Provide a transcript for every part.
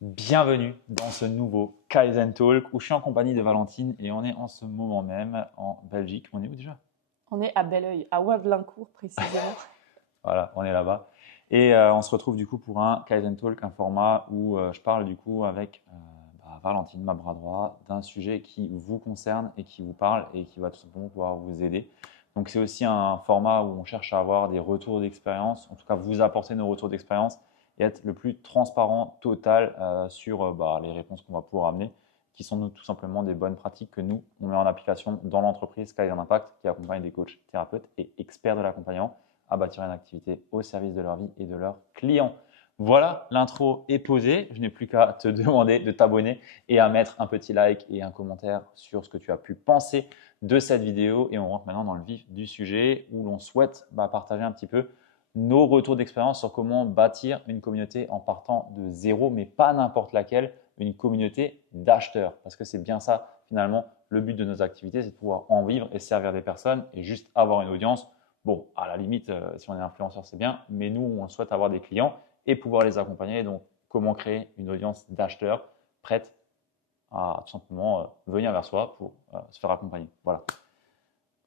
Bienvenue dans ce nouveau Kaizen Talk où je suis en compagnie de Valentine et on est en ce moment même en Belgique. On est où déjà? On est à Belleuil, à Wavelincourt précisément. Voilà, on est là-bas. Et on se retrouve du coup pour un Kaizen Talk, un format où je parle du coup avec Valentine, ma bras droit, d'un sujet qui vous concerne et qui vous parle et qui va tout simplement pouvoir vous aider. Donc c'est aussi un format où on cherche à avoir des retours d'expérience, en tout cas vous apporter nos retours d'expérience et être le plus transparent total sur les réponses qu'on va pouvoir amener, qui sont tout simplement des bonnes pratiques que nous, on met en application dans l'entreprise Kaizen Impact, qui accompagne des coachs, thérapeutes et experts de l'accompagnement à bâtir une activité au service de leur vie et de leurs clients. Voilà, l'intro est posée. Je n'ai plus qu'à te demander de t'abonner et à mettre un petit like et un commentaire sur ce que tu as pu penser de cette vidéo. Et on rentre maintenant dans le vif du sujet où l'on souhaite partager un petit peu nos retours d'expérience sur comment bâtir une communauté en partant de zéro, mais pas n'importe laquelle, une communauté d'acheteurs. Parce que c'est bien ça, finalement, le but de nos activités, c'est de pouvoir en vivre et servir des personnes et juste avoir une audience. Bon, à la limite, si on est influenceur, c'est bien, mais nous, on souhaite avoir des clients et pouvoir les accompagner. Donc, comment créer une audience d'acheteurs prête à tout simplement venir vers soi pour se faire accompagner. Voilà.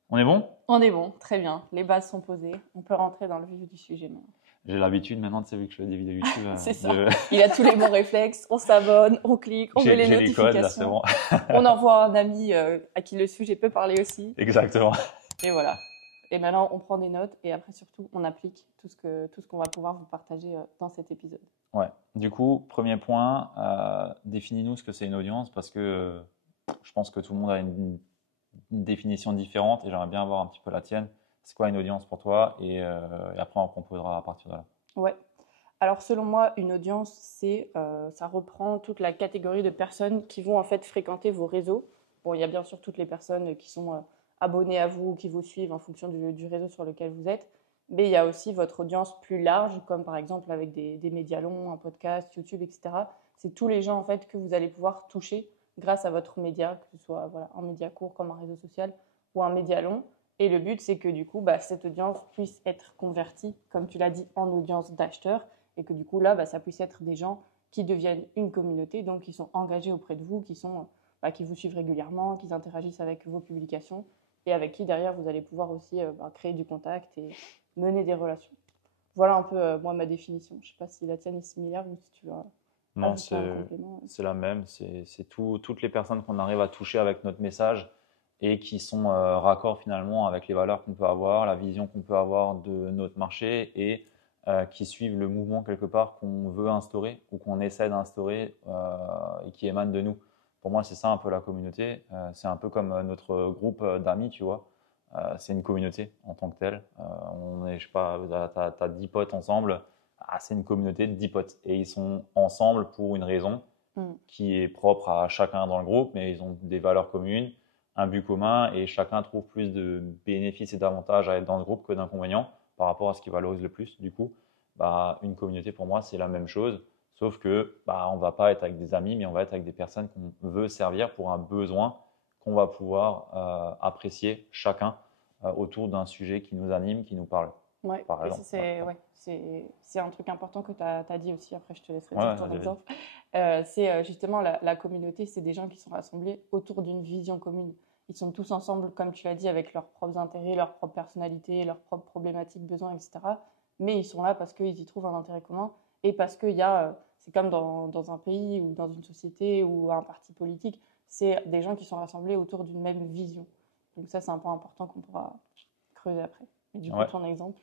On est bon? On est bon, très bien. Les bases sont posées. On peut rentrer dans le vif du sujet maintenant. J'ai l'habitude maintenant, tu sais, vu que je fais des vidéos YouTube. C'est ça. Il a tous les bons réflexes. On s'abonne, on clique, on met les notifications. Codes, là, c'est bon. On envoie un ami à qui le sujet peut parler aussi. Exactement. Et voilà. Et maintenant, on prend des notes et après, surtout, on applique tout ce qu'on va pouvoir vous partager dans cet épisode. Ouais. Du coup, premier point, définis-nous ce que c'est une audience parce que je pense que tout le monde a une définition différente et j'aimerais bien avoir un petit peu la tienne. C'est quoi une audience pour toi et après, on composera à partir de là. Ouais. Alors, selon moi, une audience, ça reprend toute la catégorie de personnes qui vont en fait fréquenter vos réseaux. Bon, il y a bien sûr toutes les personnes qui sont abonnées à vous ou qui vous suivent en fonction du réseau sur lequel vous êtes. Mais il y a aussi votre audience plus large, comme par exemple avec des médias longs, un podcast, YouTube, etc. C'est tous les gens en fait que vous allez pouvoir toucher grâce à votre média, que ce soit un média court comme un réseau social ou un média long. Et le but, c'est que du coup, cette audience puisse être convertie, comme tu l'as dit, en audience d'acheteurs et que du coup, là, ça puisse être des gens qui deviennent une communauté, donc qui sont engagés auprès de vous, qui vous suivent régulièrement, qui interagissent avec vos publications et avec qui, derrière, vous allez pouvoir aussi créer du contact et mener des relations. Voilà un peu, moi, ma définition. Je ne sais pas si la tienne est similaire ou si tu veux Non, ajouter un complément. C'est la même. C'est toutes les personnes qu'on arrive à toucher avec notre message et qui sont raccord finalement avec les valeurs qu'on peut avoir, la vision qu'on peut avoir de notre marché et qui suivent le mouvement quelque part qu'on veut instaurer ou qu'on essaie d'instaurer et qui émane de nous. Pour moi, c'est ça un peu la communauté. C'est un peu comme notre groupe d'amis, tu vois. C'est une communauté en tant que telle. On est, je sais pas, t'as 10 potes ensemble. C'est une communauté de 10 potes et ils sont ensemble pour une raison qui est propre à chacun dans le groupe, mais ils ont des valeurs communes, un but commun et chacun trouve plus de bénéfices et d'avantages à être dans le groupe que d'inconvénients par rapport à ce qui valorise le plus. Du coup, une communauté pour moi, c'est la même chose, sauf que on va pas être avec des amis, mais on va être avec des personnes qu'on veut servir pour un besoin qu'on va pouvoir apprécier chacun autour d'un sujet qui nous anime, qui nous parle. Oui, c'est un truc important que tu as dit aussi, après je te laisserai dire ton exemple. C'est justement la communauté, c'est des gens qui sont rassemblés autour d'une vision commune. Ils sont tous ensemble, comme tu l'as dit, avec leurs propres intérêts, leurs propres personnalités, leurs propres problématiques, besoins, etc. Mais ils sont là parce qu'ils y trouvent un intérêt commun et parce qu'il y a, c'est comme dans un pays ou dans une société ou un parti politique, c'est des gens qui sont rassemblés autour d'une même vision. Donc ça, c'est un point important qu'on pourra creuser après. Et du coup, ton exemple?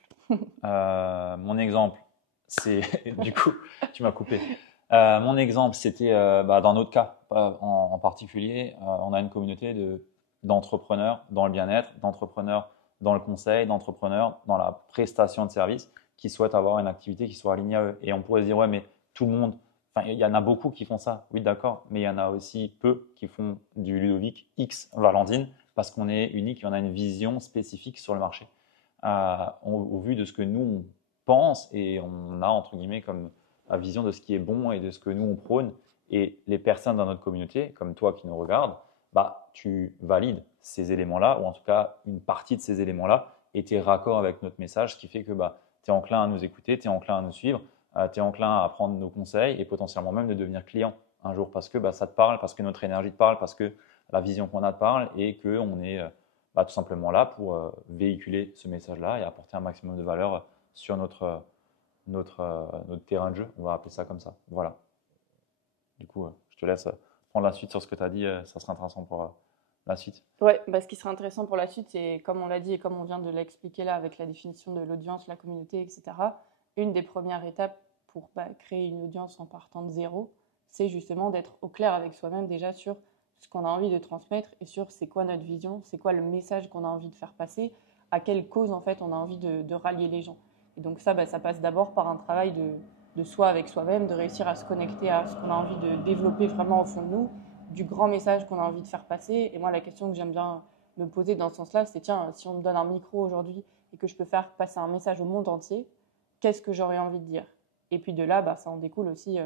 Mon exemple, c'est… Du coup, tu m'as coupé. Mon exemple, c'était dans notre cas en particulier, on a une communauté d'entrepreneurs dans le bien-être, d'entrepreneurs dans le conseil, d'entrepreneurs dans la prestation de services qui souhaitent avoir une activité qui soit alignée à eux. Et on pourrait se dire, ouais, mais tout le monde, il y en a beaucoup qui font ça, oui, d'accord, mais il y en a aussi peu qui font du Ludovic X Valentine parce qu'on est unique et on a une vision spécifique sur le marché. Au vu de ce que nous on pense et on a entre guillemets comme la vision de ce qui est bon et de ce que nous on prône et les personnes dans notre communauté comme toi qui nous regardes, tu valides ces éléments-là ou en tout cas une partie de ces éléments-là et tu es raccord avec notre message, ce qui fait que tu es enclin à nous écouter, tu es enclin à nous suivre tu es enclin à prendre nos conseils et potentiellement même de devenir client un jour parce que ça te parle, parce que notre énergie te parle, parce que la vision qu'on a te parle et qu'on est tout simplement là pour véhiculer ce message-là et apporter un maximum de valeur sur notre terrain de jeu. On va appeler ça comme ça. Voilà. Du coup, je te laisse prendre la suite sur ce que tu as dit. Ça sera intéressant pour la suite. Ouais, ce qui sera intéressant pour la suite, c'est comme on l'a dit et comme on vient de l'expliquer là avec la définition de l'audience, la communauté, etc. Une des premières étapes pour créer une audience en partant de zéro, c'est justement d'être au clair avec soi-même déjà sur ce qu'on a envie de transmettre et sur c'est quoi notre vision, c'est quoi le message qu'on a envie de faire passer, à quelle cause en fait on a envie de rallier les gens. Et donc ça passe d'abord par un travail de soi avec soi-même, de réussir à se connecter à ce qu'on a envie de développer vraiment au fond de nous, du grand message qu'on a envie de faire passer. Et moi, la question que j'aime bien me poser dans ce sens-là, c'est tiens, si on me donne un micro aujourd'hui et que je peux faire passer un message au monde entier, qu'est-ce que j'aurais envie de dire? Et puis de là, ça en découle aussi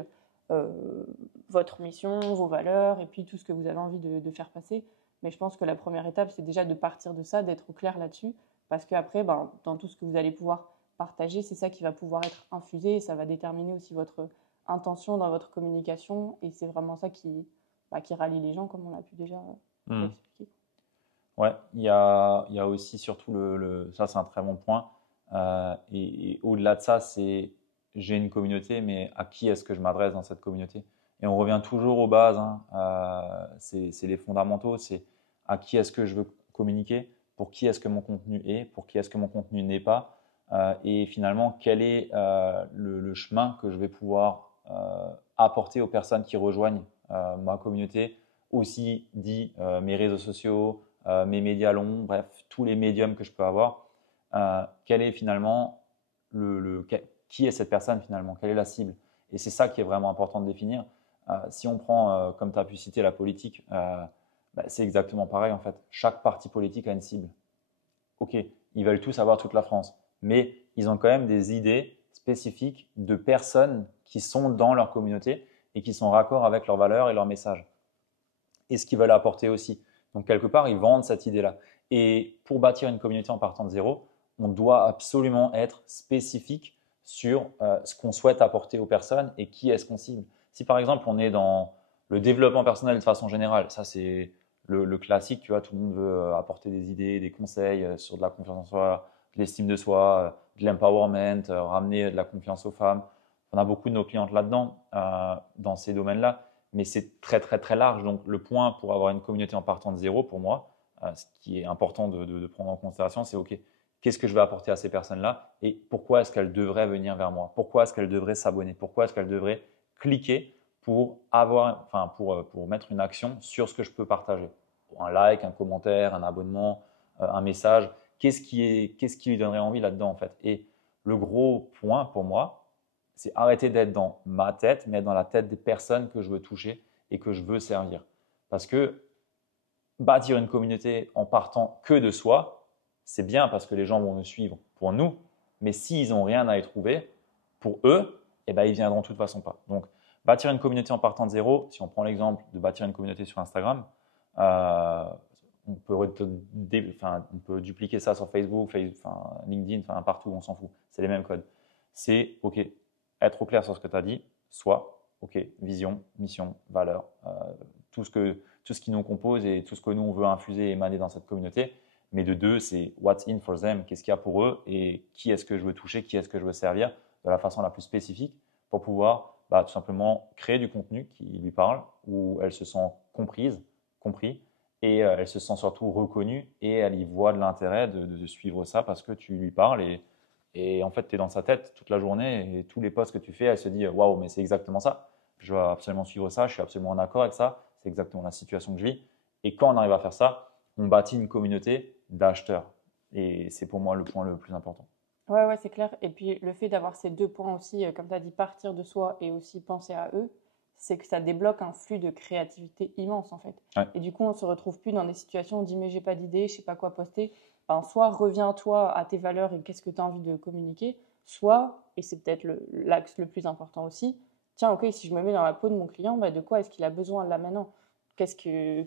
votre mission, vos valeurs et puis tout ce que vous avez envie de faire passer. Mais je pense que la première étape, c'est déjà de partir de ça, d'être au clair là-dessus, parce qu'après, dans tout ce que vous allez pouvoir partager, c'est ça qui va pouvoir être infusé et ça va déterminer aussi votre intention dans votre communication et c'est vraiment ça qui rallie les gens, comme on a pu déjà l'expliquer. Ouais, il y a aussi surtout ça c'est un très bon point. Et au-delà de ça, c'est j'ai une communauté, mais à qui est-ce que je m'adresse dans cette communauté? Et on revient toujours aux bases, hein. C'est les fondamentaux, c'est à qui est-ce que je veux communiquer, pour qui est-ce que mon contenu est, pour qui est-ce que mon contenu n'est pas, et finalement quel est le chemin que je vais pouvoir apporter aux personnes qui rejoignent ma communauté, aussi dit mes réseaux sociaux, mes médias longs, bref, tous les médiums que je peux avoir. Quel est finalement qui est cette personne finalement? Quelle est la cible? Et c'est ça qui est vraiment important de définir. Si on prend, comme tu as pu citer, la politique, c'est exactement pareil en fait. Chaque parti politique a une cible. Ok, ils veulent tous avoir toute la France, mais ils ont quand même des idées spécifiques de personnes qui sont dans leur communauté et qui sont raccord avec leurs valeurs et leurs messages et ce qu'ils veulent apporter aussi. Donc, quelque part, ils vendent cette idée-là. Et pour bâtir une communauté en partant de zéro, on doit absolument être spécifique sur ce qu'on souhaite apporter aux personnes et qui est-ce qu'on cible. Si par exemple, on est dans le développement personnel de façon générale, ça c'est le classique, tu vois, tout le monde veut apporter des idées, des conseils sur de la confiance en soi, de l'estime de soi, de l'empowerment, ramener de la confiance aux femmes. On a beaucoup de nos clientes là-dedans, dans ces domaines-là mais c'est très très très large. Donc le point pour avoir une communauté en partant de zéro, pour moi, ce qui est important de prendre en considération, c'est OK, qu'est-ce que je vais apporter à ces personnes-là et pourquoi est-ce qu'elles devraient venir vers moi? Pourquoi est-ce qu'elles devraient s'abonner? Pourquoi est-ce qu'elles devraient cliquer pour pour mettre une action sur ce que je peux partager? Un like, un commentaire, un abonnement, un message. Qu'est-ce qui lui donnerait envie là-dedans en fait? Et le gros point pour moi, c'est arrêter d'être dans ma tête, mais être dans la tête des personnes que je veux toucher et que je veux servir. Parce que bâtir une communauté en partant que de soi, c'est bien parce que les gens vont nous suivre pour nous, mais s'ils n'ont rien à y trouver, pour eux, ils viendront de toute façon pas. Donc, bâtir une communauté en partant de zéro, si on prend l'exemple de bâtir une communauté sur Instagram, on peut dupliquer ça sur Facebook, LinkedIn, partout, on s'en fout. C'est les mêmes codes. C'est OK, être au clair sur ce que tu as dit, soit OK, vision, mission, valeur, tout ce qui nous compose et tout ce que nous on veut infuser et émaner dans cette communauté. Mais de deux, c'est what's in for them, qu'est-ce qu'il y a pour eux et qui est-ce que je veux toucher, qui est-ce que je veux servir de la façon la plus spécifique pour pouvoir tout simplement créer du contenu qui lui parle, où elle se sent compris, et elle se sent surtout reconnue et elle y voit de l'intérêt de suivre ça parce que tu lui parles et en fait, tu es dans sa tête toute la journée et tous les posts que tu fais, elle se dit waouh, mais c'est exactement ça. Je dois absolument suivre ça, je suis absolument en accord avec ça, c'est exactement la situation que je vis. Et quand on arrive à faire ça, on bâtit une communauté d'acheteurs. Et c'est pour moi le point le plus important. Ouais, c'est clair. Et puis le fait d'avoir ces deux points aussi, comme tu as dit, partir de soi et aussi penser à eux, c'est que ça débloque un flux de créativité immense en fait. Ouais. Et du coup, on ne se retrouve plus dans des situations où on dit mais j'ai pas d'idée, je sais pas quoi poster. Soit reviens-toi à tes valeurs et qu'est-ce que tu as envie de communiquer, soit, et c'est peut-être l'axe le plus important aussi, tiens, ok, si je me mets dans la peau de mon client, de quoi est-ce qu'il a besoin là maintenant?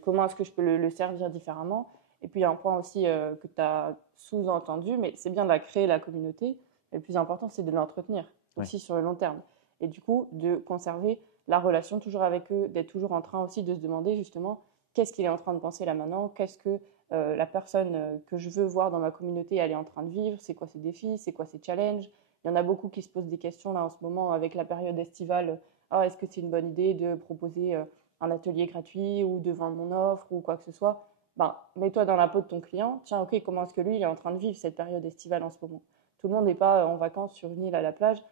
Comment est-ce que je peux le servir différemment? Et puis il y a un point aussi que tu as sous-entendu, mais c'est bien de créer la communauté, mais le plus important c'est de l'entretenir. aussi sur le long terme. Et du coup, de conserver la relation toujours avec eux, d'être toujours en train aussi de se demander justement qu'est-ce qu'il est en train de penser là maintenant, qu'est-ce que la personne que je veux voir dans ma communauté, elle est en train de vivre, c'est quoi ses défis, c'est quoi ses challenges. Il y en a beaucoup qui se posent des questions là en ce moment avec la période estivale. Ah, est-ce que c'est une bonne idée de proposer un atelier gratuit ou de vendre mon offre ou quoi que ce soit? Ben, mets-toi dans la peau de ton client. Tiens, ok, comment est-ce que lui, il est en train de vivre cette période estivale en ce moment? Tout le monde n'est pas en vacances sur une île à la plage.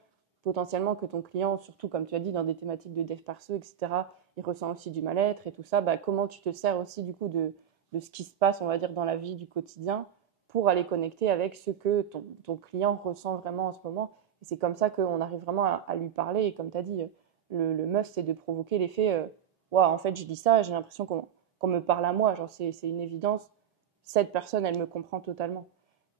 Potentiellement que ton client, surtout comme tu as dit, dans des thématiques de dev perso, etc., il ressent aussi du mal-être et tout ça. Bah, comment tu te sers aussi du coup de ce qui se passe, on va dire, dans la vie du quotidien pour aller connecter avec ce que ton client ressent vraiment en ce moment. Et c'est comme ça qu'on arrive vraiment à lui parler. Et comme tu as dit, le must, c'est de provoquer l'effet wow, en fait, je dis ça, j'ai l'impression qu'on me parle à moi. Genre, c'est une évidence. Cette personne, elle me comprend totalement.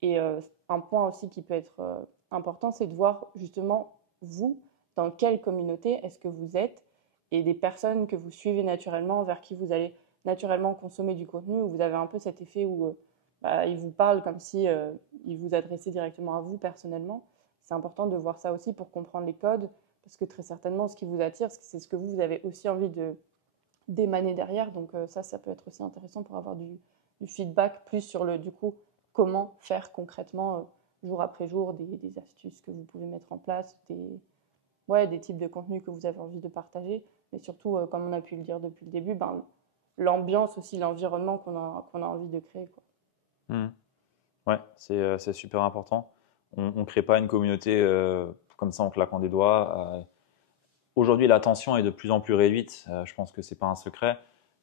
Et un point aussi qui peut être important, c'est de voir justement vous, dans quelle communauté est-ce que vous êtes et des personnes que vous suivez naturellement, vers qui vous allez naturellement consommer du contenu, où vous avez un peu cet effet où bah, il vous parle comme si il vous adressait directement à vous personnellement. C'est important de voir ça aussi pour comprendre les codes, parce que très certainement, ce qui vous attire, c'est ce que vous avez aussi envie d'émaner derrière. Donc ça peut être aussi intéressant pour avoir du feedback plus sur du coup, comment faire concrètement jour après jour, des astuces que vous pouvez mettre en place, des types de contenus que vous avez envie de partager, mais surtout, comme on a pu le dire depuis le début, ben, l'ambiance aussi, l'environnement qu'on a envie de créer, quoi. Ouais, c'est super important. On ne crée pas une communauté comme ça en claquant des doigts. Aujourd'hui, l'attention est de plus en plus réduite. Je pense que ce n'est pas un secret,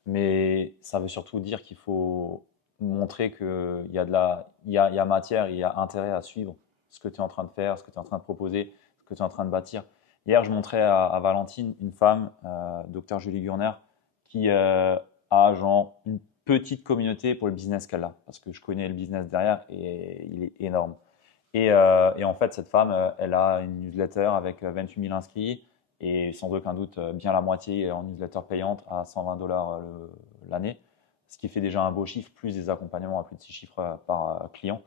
mais ça veut surtout dire qu'il faut montrer qu'il y a il y a matière, il y a intérêt à suivre ce que tu es en train de faire, ce que tu es en train de proposer, ce que tu es en train de bâtir. Hier, je montrais à Valentine une femme, docteur Julie Gurner, qui a genre une petite communauté pour le business qu'elle a, parce que je connais le business derrière et il est énorme. Et en fait, cette femme, elle a une newsletter avec 28 000 inscrits et sans aucun doute bien la moitié en newsletter payante à 120 dollars l'année, ce qui fait déjà un beau chiffre, plus des accompagnements à plus de 6 chiffres par client.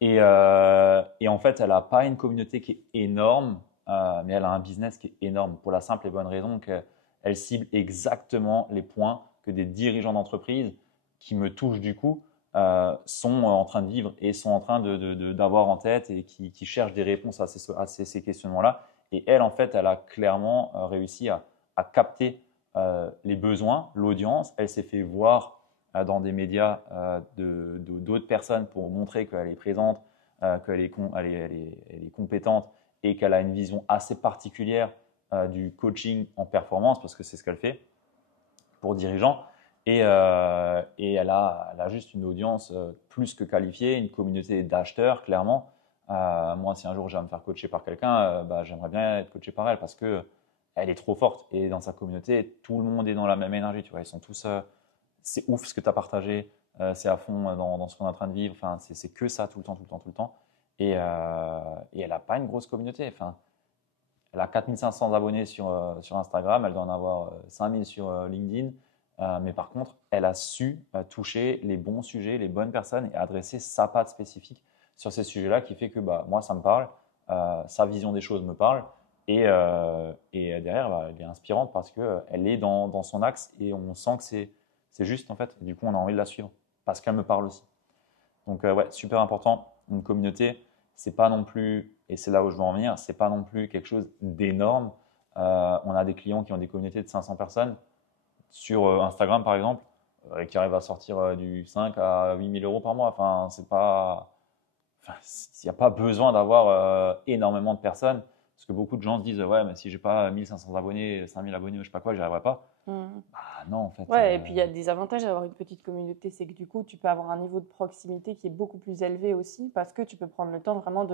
Et en fait, elle n'a pas une communauté qui est énorme, mais elle a un business qui est énorme pour la simple et bonne raison qu'elle cible exactement les points que des dirigeants d'entreprise qui me touchent du coup sont en train de vivre et sont en train d'avoir en tête et qui cherchent des réponses à ces questionnements-là. Et elle, en fait, elle a clairement réussi à capter les besoins, l'audience. Elle s'est fait voir dans des médias d'autres personnes pour montrer qu'elle est présente, qu'elle est compétente et qu'elle a une vision assez particulière du coaching en performance, parce que c'est ce qu'elle fait pour dirigeants. Et elle a juste une audience plus que qualifiée, une communauté d'acheteurs, clairement. Moi, si un jour j'ai à me faire coacher par quelqu'un, bah, j'aimerais bien être coaché par elle parce qu'elle est trop forte. Et dans sa communauté, tout le monde est dans la même énergie. Tu vois, ils sont tous c'est ouf ce que tu as partagé, c'est à fond dans ce qu'on est en train de vivre. Enfin, c'est que ça tout le temps, tout le temps, tout le temps. Et elle n'a pas une grosse communauté. Enfin, elle a 4500 abonnés sur Instagram, elle doit en avoir 5000 sur LinkedIn. Mais par contre, elle a su toucher les bons sujets, les bonnes personnes et adresser sa patte spécifique sur ces sujets-là qui fait que bah, moi, ça me parle, sa vision des choses me parle. Et derrière, bah, elle est inspirante parce qu'elle est dans son axe et on sent que c'est juste en fait. Et du coup, on a envie de la suivre parce qu'elle me parle aussi. Donc, ouais, super important. Une communauté, c'est pas non plus, et c'est là où je veux en venir, c'est pas non plus quelque chose d'énorme. On a des clients qui ont des communautés de 500 personnes sur Instagram, par exemple, qui arrivent à sortir du 5 à 8 000 € par mois. Enfin, c'est pas, enfin, il n'y a pas besoin d'avoir énormément de personnes. Parce que beaucoup de gens se disent, ouais, mais si j'ai pas 1500 abonnés, 5000 abonnés, ou je sais pas quoi, j'y arriverai pas. Ah non, en fait. Ouais, et puis il y a des avantages d'avoir une petite communauté, c'est que du coup, tu peux avoir un niveau de proximité qui est beaucoup plus élevé aussi, parce que tu peux prendre le temps vraiment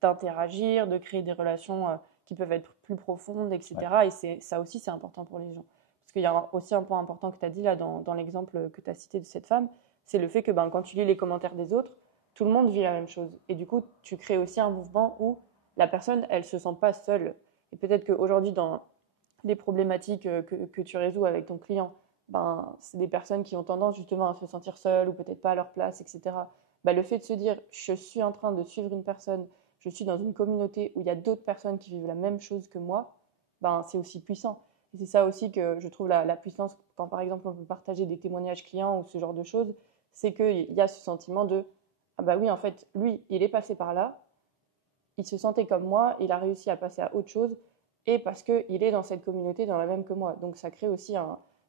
d'interagir, de créer des relations qui peuvent être plus profondes, etc. Ouais. Et ça aussi, c'est important pour les gens. Parce qu'il y a aussi un point important que tu as dit là dans l'exemple que tu as cité de cette femme, c'est le fait que ben, quand tu lis les commentaires des autres, tout le monde vit la même chose. Et du coup, tu crées aussi un mouvement où la personne, elle se sent pas seule. Et peut-être qu'aujourd'hui, dans les problématiques que tu résous avec ton client, ben, c'est des personnes qui ont tendance justement à se sentir seules ou peut-être pas à leur place, etc. Ben, le fait de se dire, je suis en train de suivre une personne je suis dans une communauté où il y a d'autres personnes qui vivent la même chose que moi, ben, c'est aussi puissant. Et c'est ça aussi que je trouve la puissance quand, par exemple, on peut partager des témoignages clients ou ce genre de choses, c'est qu'il y a ce sentiment de « Ah bah oui, en fait, lui, il est passé par là, il se sentait comme moi, il a réussi à passer à autre chose, et parce qu'il est dans cette communauté, dans la même que moi. » Donc ça crée aussi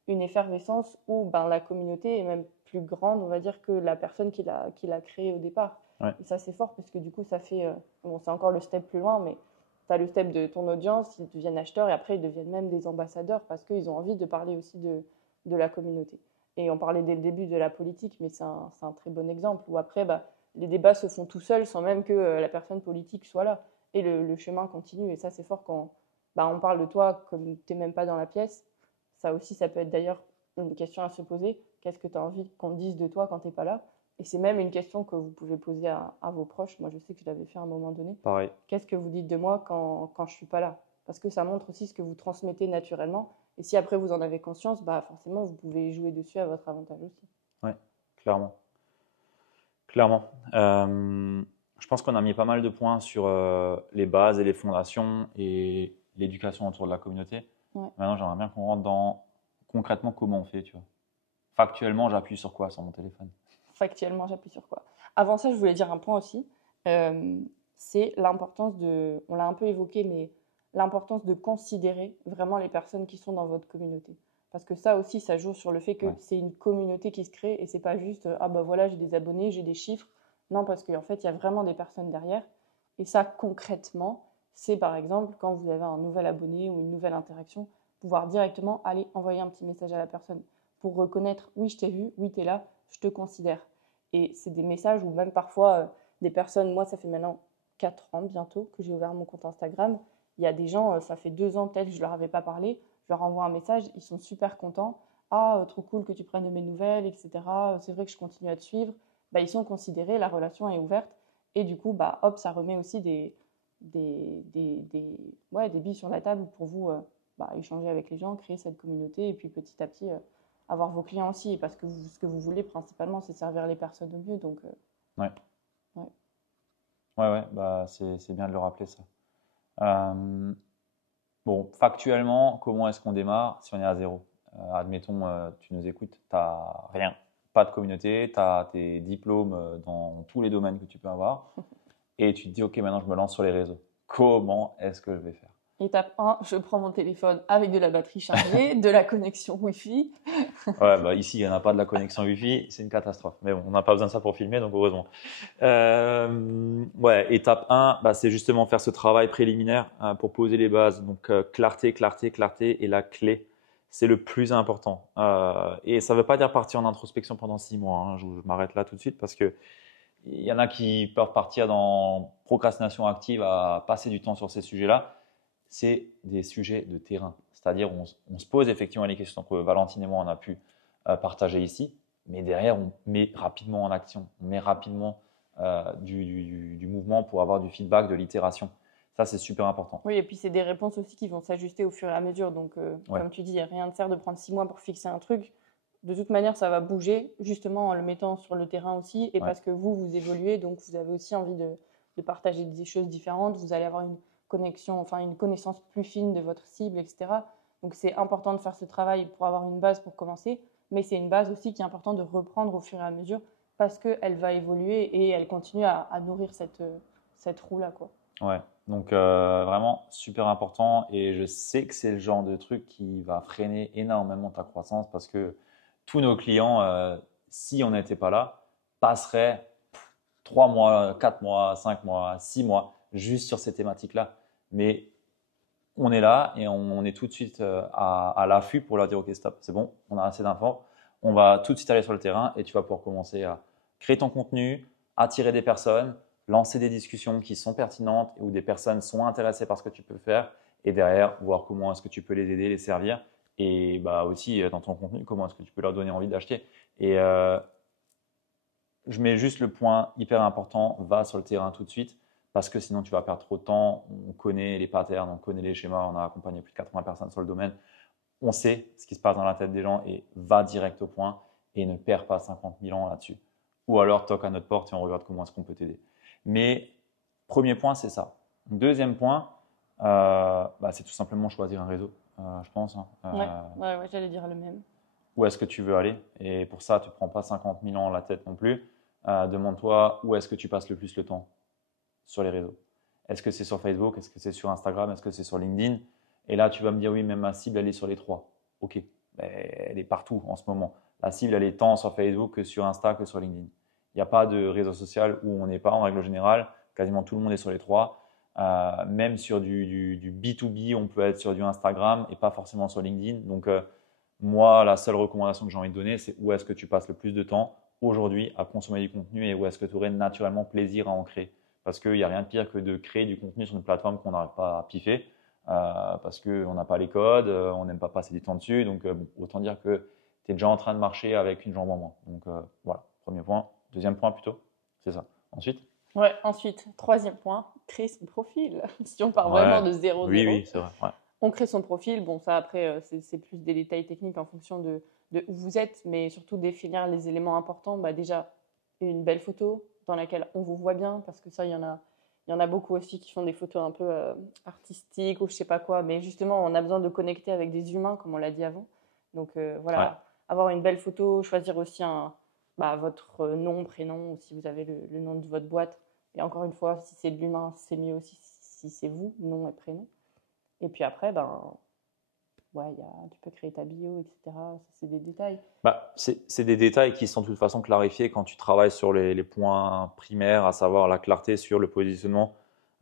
une effervescence où ben, la communauté est même plus grande, on va dire, que la personne qui l'a créée au départ. Ouais. Et ça, c'est fort, parce que du coup, ça fait… bon, c'est encore le step plus loin, mais tu as le step de ton audience, ils deviennent acheteurs, et après, ils deviennent même des ambassadeurs, parce qu'ils ont envie de parler aussi de la communauté. Et on parlait dès le début de la politique, mais c'est un très bon exemple, où après, bah, les débats se font tout seuls sans même que la personne politique soit là. Et le chemin continue. Et ça, c'est fort quand bah, on parle de toi comme tu n'es même pas dans la pièce. Ça aussi, ça peut être d'ailleurs une question à se poser. Qu'est-ce que tu as envie qu'on dise de toi quand tu n'es pas là? Et c'est même une question que vous pouvez poser à vos proches. Moi, je sais que je l'avais fait à un moment donné. Pareil. Qu'est-ce que vous dites de moi quand je ne suis pas là? Parce que ça montre aussi ce que vous transmettez naturellement. Et si après vous en avez conscience, bah forcément, vous pouvez jouer dessus à votre avantage aussi. Ouais, clairement. Clairement. Je pense qu'on a mis pas mal de points sur les bases et les fondations et l'éducation autour de la communauté. Ouais. Maintenant, j'aimerais bien qu'on rentre dans concrètement comment on fait, tu vois. Factuellement, j'appuie sur quoi sur mon téléphone? Factuellement, j'appuie sur quoi? Avant ça, je voulais dire un point aussi. C'est l'importance on l'a un peu évoqué, mais l'importance de considérer vraiment les personnes qui sont dans votre communauté. Parce que ça aussi, ça joue sur le fait que c'est une communauté qui se crée et c'est pas juste ah bah voilà, j'ai des abonnés, j'ai des chiffres. Non, parce qu'en fait, il y a vraiment des personnes derrière. Et ça, concrètement, c'est par exemple quand vous avez un nouvel abonné ou une nouvelle interaction, pouvoir directement aller envoyer un petit message à la personne pour reconnaître oui, je t'ai vu, oui, tu es là, je te considère. Et c'est des messages où même parfois des personnes, moi ça fait maintenant 4 ans bientôt que j'ai ouvert mon compte Instagram, il y a des gens, ça fait 2 ans peut-être que je leur avais pas parlé, je leur envoie un message, ils sont super contents, ah trop cool que tu prennes de mes nouvelles, etc. C'est vrai que je continue à te suivre, bah, ils sont considérés, la relation est ouverte et du coup bah hop ça remet aussi des billes sur la table pour vous bah, échanger avec les gens, créer cette communauté et puis petit à petit avoir vos clients aussi, parce que ce que vous voulez principalement, c'est servir les personnes au mieux. Donc, Ouais. Ouais. Ouais, bah, c'est bien de le rappeler, ça. Bon, factuellement, comment est-ce qu'on démarre si on est à zéro? Admettons, tu nous écoutes, tu n'as rien, pas de communauté, tu as tes diplômes dans tous les domaines que tu peux avoir et tu te dis, OK, maintenant je me lance sur les réseaux. Comment est-ce que je vais faire? Étape 1, je prends mon téléphone avec de la batterie chargée, de la connexion Wi-Fi. Ouais, bah ici, il n'y en a pas de la connexion Wi-Fi, c'est une catastrophe. Mais bon, on n'a pas besoin de ça pour filmer, donc heureusement. Ouais, étape 1, bah, c'est justement faire ce travail préliminaire pour poser les bases. Donc, clarté, clarté, clarté. Et la clé, c'est le plus important. Et ça ne veut pas dire partir en introspection pendant 6 mois. Hein. Je m'arrête là tout de suite parce que il y en a qui peuvent partir dans procrastination active à passer du temps sur ces sujets-là. C'est des sujets de terrain. C'est-à-dire, on se pose effectivement les questions que Valentine et moi, on a pu partager ici. Mais derrière, on met rapidement en action. On met rapidement du mouvement pour avoir du feedback, de l'itération. Ça, c'est super important. Oui, et puis c'est des réponses aussi qui vont s'ajuster au fur et à mesure. Donc, Ouais. comme tu dis, rien ne sert de prendre 6 mois pour fixer un truc. De toute manière, ça va bouger, justement en le mettant sur le terrain aussi. Et Ouais. parce que vous évoluez, donc vous avez aussi envie de partager des choses différentes. Vous allez avoir une connexion, enfin une connaissance plus fine de votre cible, etc. Donc, c'est important de faire ce travail pour avoir une base pour commencer. Mais c'est une base aussi qui est important de reprendre au fur et à mesure parce qu'elle va évoluer et elle continue à nourrir cette roue-là, quoi. Ouais, donc vraiment super important et je sais que c'est le genre de truc qui va freiner énormément ta croissance parce que tous nos clients, si on n'était pas là, passeraient 3 mois, 4 mois, 5 mois, 6 mois juste sur ces thématiques-là. Mais on est là et on est tout de suite à l'affût pour leur dire ok stop, c'est bon, on a assez d'infos, on va tout de suite aller sur le terrain et tu vas pouvoir commencer à créer ton contenu, attirer des personnes, lancer des discussions qui sont pertinentes où des personnes sont intéressées par ce que tu peux faire et derrière voir comment est-ce que tu peux les aider, les servir et bah aussi dans ton contenu comment est-ce que tu peux leur donner envie d'acheter. Et je mets juste le point hyper important, va sur le terrain tout de suite parce que sinon tu vas perdre trop de temps. On connaît les patterns, on connaît les schémas, on a accompagné plus de 80 personnes sur le domaine. On sait ce qui se passe dans la tête des gens et va direct au point et ne perds pas 50 000 ans là-dessus. Ou alors toque à notre porte et on regarde comment est-ce qu'on peut t'aider. Mais premier point, c'est ça. Deuxième point, c'est tout simplement choisir un réseau, je pense. Hein. Ouais, j'allais dire le même. Où est-ce que tu veux aller? Et pour ça, tu ne prends pas 50 000 ans la tête non plus. Demande-toi où est-ce que tu passes le plus le temps sur les réseaux. Est-ce que c'est sur Facebook? Est-ce que c'est sur Instagram? Est-ce que c'est sur LinkedIn? Et là, tu vas me dire, oui, mais ma cible, elle est sur les trois. Ok, elle est partout en ce moment. La cible, elle est tant sur Facebook que sur Insta que sur LinkedIn. Il n'y a pas de réseau social où on n'est pas en règle générale. Quasiment tout le monde est sur les trois. Même sur du B2B, on peut être sur du Instagram et pas forcément sur LinkedIn. Donc, moi, la seule recommandation que j'ai envie de donner, c'est où est-ce que tu passes le plus de temps aujourd'hui à consommer du contenu et où est-ce que tu aurais naturellement plaisir à en créer. Parce qu'il n'y a rien de pire que de créer du contenu sur une plateforme qu'on n'arrive pas à piffer, parce qu'on n'a pas les codes, on n'aime pas passer du temps dessus. Donc, autant dire que tu es déjà en train de marcher avec une jambe en moins. Donc, voilà, premier point. Deuxième point plutôt, c'est ça. Ensuite? Ouais, ensuite, troisième point, créer son profil. Si on part vraiment de 0-0. Oui, c'est vrai. Ouais. On crée son profil. Bon, ça, après, c'est plus des détails techniques en fonction de où vous êtes, mais surtout définir les éléments importants. Déjà, une belle photo dans laquelle on vous voit bien, parce que ça, il y en a beaucoup aussi qui font des photos un peu artistiques ou je sais pas quoi. Mais justement, on a besoin de connecter avec des humains, comme on l'a dit avant. Donc, voilà, avoir une belle photo, choisir aussi votre nom, prénom, ou si vous avez le nom de votre boîte. Et encore une fois, si c'est de l'humain, c'est mieux aussi si c'est vous, nom et prénom. Et puis après, tu peux créer ta bio, etc. Ça, c'est des détails. C'est des détails qui sont de toute façon clarifiés quand tu travailles sur les points primaires, à savoir la clarté sur le positionnement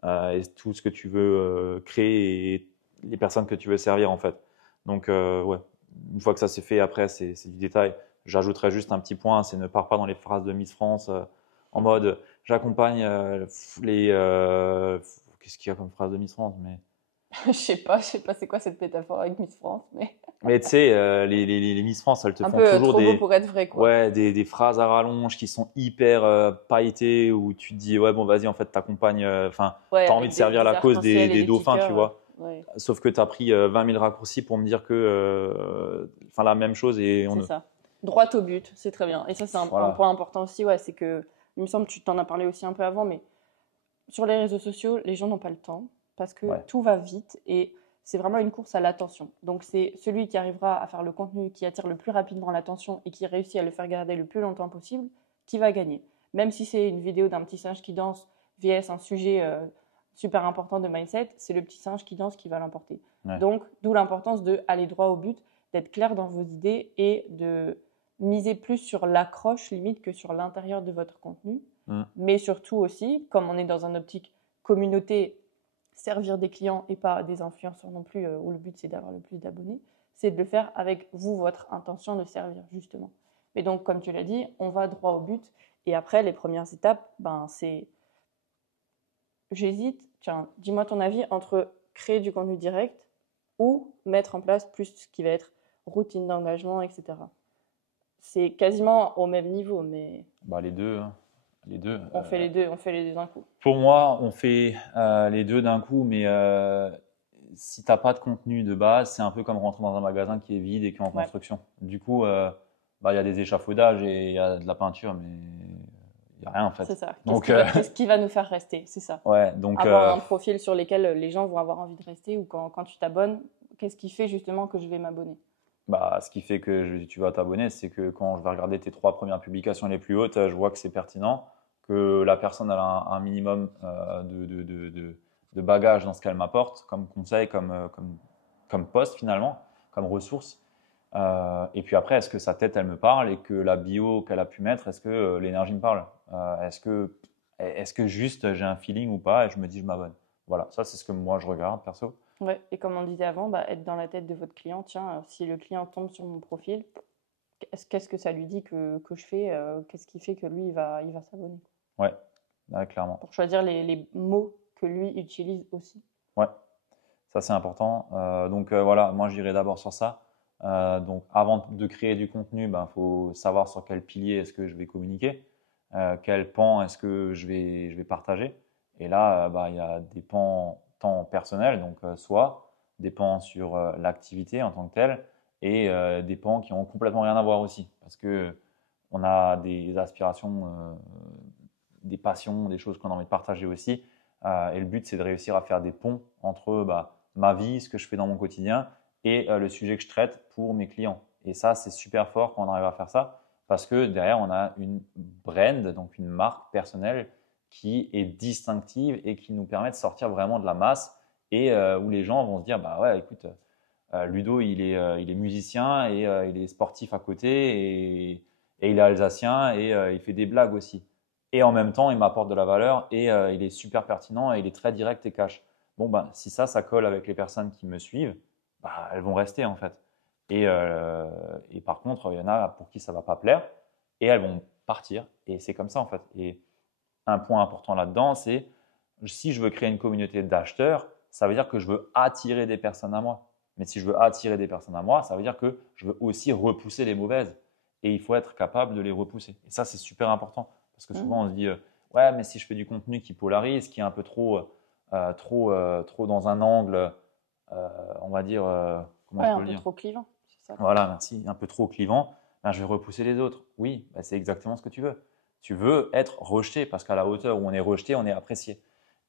et tout ce que tu veux créer et les personnes que tu veux servir en fait. Donc, une fois que ça c'est fait, après, c'est du détail. J'ajouterais juste un petit point, c'est ne pars pas dans les phrases de Miss France en mode j'accompagne qu'est-ce qu'il y a comme phrase de Miss France Je sais pas c'est quoi cette métaphore avec Miss France, mais. Mais tu sais, les Miss France, elles te un font peu toujours trop beau pour être vrai, quoi. Ouais, des phrases à rallonge qui sont hyper pailletées où tu te dis, ouais, bon, vas-y, en fait, t'accompagnes, t'as envie de servir la cause des dauphins, tu vois. Ouais. Sauf que tu as pris 20 000 raccourcis pour me dire que, la même chose c'est ça. Droit au but, c'est très bien. Et ça, c'est un point important aussi, c'est que, il me semble que tu t'en as parlé aussi un peu avant, mais sur les réseaux sociaux, les gens n'ont pas le temps parce que tout va vite et c'est vraiment une course à l'attention. Donc, c'est celui qui arrivera à faire le contenu qui attire le plus rapidement l'attention et qui réussit à le faire garder le plus longtemps possible, qui va gagner. Même si c'est une vidéo d'un petit singe qui danse vs un sujet super important de mindset, c'est le petit singe qui danse qui va l'emporter. Ouais. Donc, d'où l'importance d'aller droit au but, d'être clair dans vos idées et de miser plus sur l'accroche limite que sur l'intérieur de votre contenu. Mais surtout aussi, comme on est dans une optique communauté, servir des clients et pas des influenceurs non plus, où le but c'est d'avoir le plus d'abonnés, c'est de le faire avec vous, votre intention de servir justement. Mais donc, comme tu l'as dit, on va droit au but. Et après, les premières étapes, c'est... J'hésite, tiens, dis-moi ton avis entre créer du contenu direct ou mettre en place plus ce qui va être routine d'engagement, etc. C'est quasiment au même niveau, mais... les deux, hein. Les deux. On fait les deux d'un coup. Pour moi, on fait les deux d'un coup, mais si tu n'as pas de contenu de base, c'est un peu comme rentrer dans un magasin qui est vide et qui est en construction. Du coup, y a des échafaudages et il y a de la peinture, mais il n'y a rien en fait. C'est ça. Qu'est-ce qui va nous faire rester? C'est ça. Ouais, donc, avoir un profil sur lequel les gens vont avoir envie de rester ou quand tu t'abonnes, qu'est-ce qui fait justement que je vais m'abonner? Ce qui fait que tu vas t'abonner, c'est que quand je vais regarder tes 3 premières publications les plus hautes, je vois que c'est pertinent, que la personne a un minimum de bagages dans ce qu'elle m'apporte, comme conseil, comme poste finalement, comme ressource. Et puis après, est-ce que sa tête, elle me parle et que la bio qu'elle a pu mettre, est-ce que l'énergie me parle? Est-ce que juste j'ai un feeling ou pas et je me dis je m'abonne? Voilà, ça c'est ce que moi je regarde perso. Ouais, et comme on disait avant, être dans la tête de votre client. Tiens, si le client tombe sur mon profil, qu'est-ce que ça lui dit que je fais? Qu'est-ce qui fait que lui, il va s'abonner? Ouais, clairement. Pour choisir les mots que lui utilise aussi. Ouais, ça c'est important. Donc voilà, moi j'irai d'abord sur ça. Donc avant de créer du contenu, faut savoir sur quel pilier est-ce que je vais communiquer, quel pan est-ce que je vais partager. Et là, il y a des pans tant personnels, donc soit des pans sur l'activité en tant que telle, et des pans qui ont complètement rien à voir aussi, parce que on a des aspirations, des passions, des choses qu'on a envie de partager aussi. Et le but, c'est de réussir à faire des ponts entre ma vie, ce que je fais dans mon quotidien et le sujet que je traite pour mes clients. Et ça, c'est super fort quand on arrive à faire ça parce que derrière, on a une brand, donc une marque personnelle qui est distinctive et qui nous permet de sortir vraiment de la masse et où les gens vont se dire, bah ouais, écoute, Ludo, il est musicien et il est sportif à côté et il est alsacien et il fait des blagues aussi. Et en même temps, il m'apporte de la valeur et il est super pertinent et il est très direct et cash. Bon, ben, si ça colle avec les personnes qui me suivent, bah, elles vont rester en fait. Et par contre, il y en a pour qui ça va pas plaire et elles vont partir. Et c'est comme ça en fait. Et un point important là-dedans, c'est si je veux créer une communauté d'acheteurs, ça veut dire que je veux attirer des personnes à moi. Mais si je veux attirer des personnes à moi, ça veut dire que je veux aussi repousser les mauvaises. Et il faut être capable de les repousser. Et ça, c'est super important. Parce que souvent, on se dit, ouais, mais si je fais du contenu qui polarise, qui est un peu trop dans un angle, on va dire, comment Ouais, je un peux le peu dire? trop clivant, c'est ça. Voilà, merci, un peu trop clivant, ben, je vais repousser les autres. Oui, ben, c'est exactement ce que tu veux. Tu veux être rejeté parce qu'à la hauteur où on est rejeté, on est apprécié.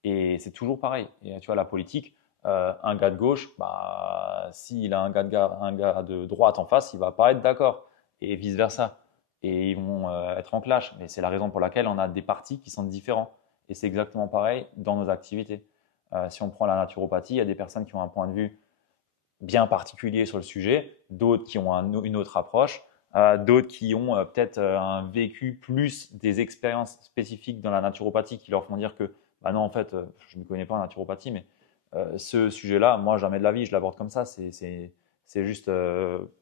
Et c'est toujours pareil. Et tu vois, la politique, un gars de gauche, bah, s'il a un gars de droite en face, il va pas être d'accord. Et vice-versa. Et ils vont être en clash. Mais c'est la raison pour laquelle on a des partis qui sont différents. Et c'est exactement pareil dans nos activités. Si on prend la naturopathie, il y a des personnes qui ont un point de vue bien particulier sur le sujet, d'autres qui ont une autre approche, d'autres qui ont peut-être un vécu plus des expériences spécifiques dans la naturopathie qui leur font dire que bah non, en fait, je ne me connais pas en naturopathie, mais ce sujet-là, moi, jamais de la vie, je l'aborde comme ça. C'est juste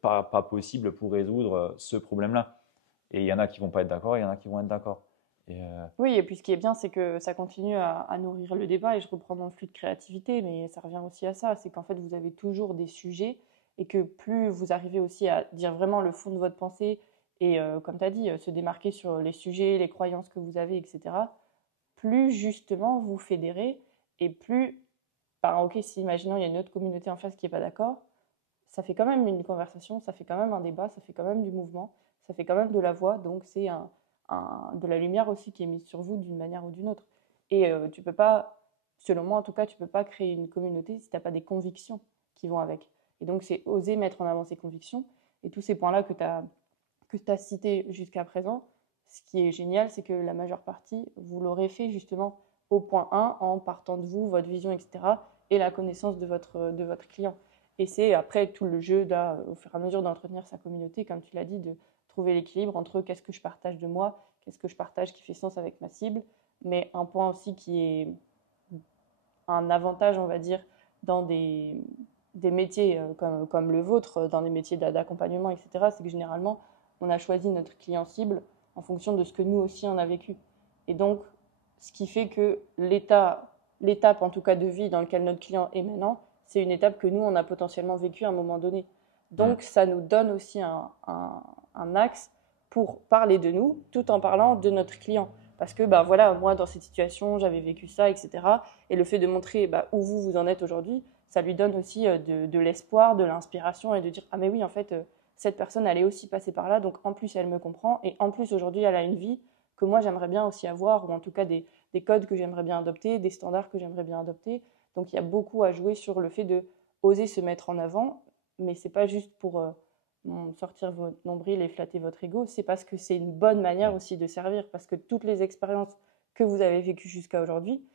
pas possible pour résoudre ce problème-là. Et il y en a qui vont pas être d'accord, il y en a qui vont être d'accord. Et, Oui, et puis ce qui est bien, c'est que ça continue à nourrir le débat, et je reprends mon flux de créativité, mais ça revient aussi à ça, c'est qu'en fait, vous avez toujours des sujets, et que plus vous arrivez aussi à dire vraiment le fond de votre pensée, et comme tu as dit, se démarquer sur les sujets, les croyances que vous avez, etc., plus justement vous fédérez, et plus, bah, ok, si imaginons il y a une autre communauté en face qui n'est pas d'accord, ça fait quand même une conversation, ça fait quand même un débat, ça fait quand même du mouvement, ça fait quand même de la voix, donc c'est de la lumière aussi qui est mise sur vous d'une manière ou d'une autre. Et tu peux pas, selon moi en tout cas, tu peux pas créer une communauté si tu n'as pas des convictions qui vont avec. Et donc c'est oser mettre en avant ces convictions. Et tous ces points-là que tu as cités jusqu'à présent, ce qui est génial, c'est que la majeure partie, vous l'aurez fait justement au point 1 en partant de vous, votre vision, etc. et la connaissance de votre client. Et c'est après tout le jeu, là, au fur et à mesure d'entretenir sa communauté, comme tu l'as dit, de trouver l'équilibre entre qu'est-ce que je partage de moi, qu'est-ce que je partage qui fait sens avec ma cible, mais un point aussi qui est un avantage, on va dire, dans des métiers comme le vôtre, dans des métiers d'accompagnement, etc., c'est que généralement, on a choisi notre client cible en fonction de ce que nous aussi on a vécu. Et donc, ce qui fait que l'étape, en tout cas de vie dans laquelle notre client est maintenant, c'est une étape que nous, on a potentiellement vécue à un moment donné. Donc, ça nous donne aussi un axe pour parler de nous tout en parlant de notre client. Parce que, bah, voilà, moi, dans cette situation, j'avais vécu ça, etc. Et le fait de montrer où vous en êtes aujourd'hui, ça lui donne aussi de l'espoir, de l'inspiration et de dire, ah mais oui, en fait, cette personne, elle est aussi passée par là, donc en plus, elle me comprend. Et en plus, aujourd'hui, elle a une vie que moi, j'aimerais bien aussi avoir, ou en tout cas des codes que j'aimerais bien adopter, des standards que j'aimerais bien adopter. Donc, il y a beaucoup à jouer sur le fait de oser se mettre en avant, mais c'est pas juste pour sortir votre nombril et flatter votre ego, c'est parce que c'est une bonne manière aussi de servir, parce que toutes les expériences que vous avez vécues jusqu'à aujourd'hui,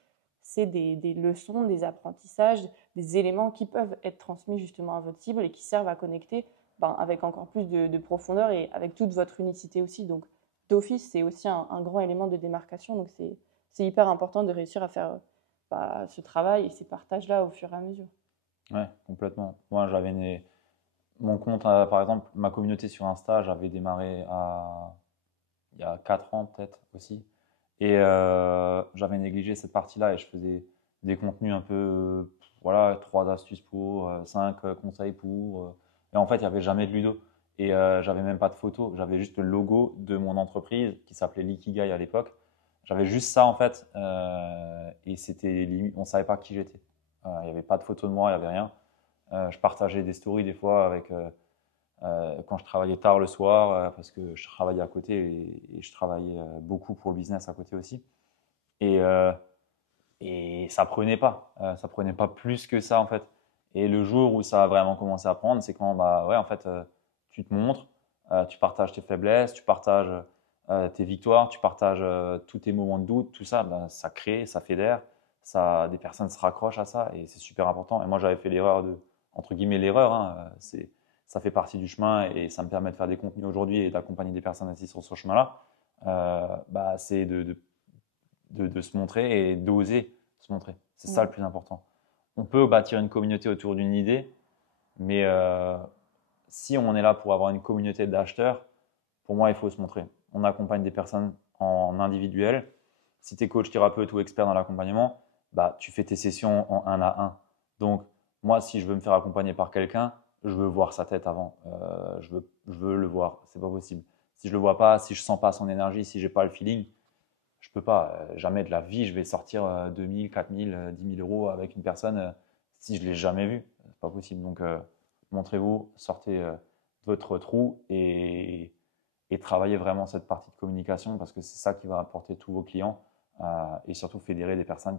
c'est des leçons, des apprentissages, des éléments qui peuvent être transmis justement à votre cible et qui servent à connecter avec encore plus de profondeur et avec toute votre unicité aussi. Donc, d'office, c'est aussi un grand élément de démarcation. Donc, c'est hyper important de réussir à faire ce travail et ces partages-là au fur et à mesure. ouais, complètement. Moi, mon compte, par exemple, ma communauté sur Insta, j'avais démarré il y a 4 ans peut-être aussi. Et j'avais négligé cette partie-là et je faisais des contenus un peu, voilà, 3 astuces pour, 5 conseils pour. Et en fait, il n'y avait jamais de ludo. Et j'avais même pas de photo. J'avais juste le logo de mon entreprise qui s'appelait Likigai à l'époque. J'avais juste ça en fait. Et c'était limite, on savait pas qui j'étais. Il n'y avait pas de photo de moi, il n'y avait rien. Je partageais des stories des fois avec quand je travaillais tard le soir parce que je travaillais à côté et je travaillais beaucoup pour le business à côté aussi. Et, euh, Et ça prenait pas. Ça prenait pas plus que ça, en fait. Et le jour où ça a vraiment commencé à prendre, c'est quand, bah ouais, en fait, tu te montres, tu partages tes faiblesses, tu partages tes victoires, tu partages tous tes moments de doute, tout ça, bah, ça crée, ça fédère, des personnes se raccrochent à ça et c'est super important. Et moi, j'avais fait l'erreur entre guillemets, l'erreur, hein, ça fait partie du chemin et ça me permet de faire des contenus aujourd'hui et d'accompagner des personnes assises sur ce chemin-là. Bah, c'est de se montrer et d'oser se montrer. C'est ça le plus important. On peut bâtir une communauté autour d'une idée, mais si on est là pour avoir une communauté d'acheteurs, pour moi, il faut se montrer. On accompagne des personnes en individuel. Si tu es coach, thérapeute ou expert dans l'accompagnement, bah, tu fais tes sessions en 1 à 1. Donc, moi, si je veux me faire accompagner par quelqu'un, je veux voir sa tête avant. Je veux le voir. C'est pas possible. Si je le vois pas, si je sens pas son énergie, si j'ai pas le feeling, je peux pas. Jamais de la vie, je vais sortir 2000, 4000, 10 000 euros avec une personne si je l'ai jamais vue. C'est pas possible. Donc, montrez-vous, sortez de votre trou et travaillez vraiment cette partie de communication parce que c'est ça qui va apporter tous vos clients et surtout fédérer des personnes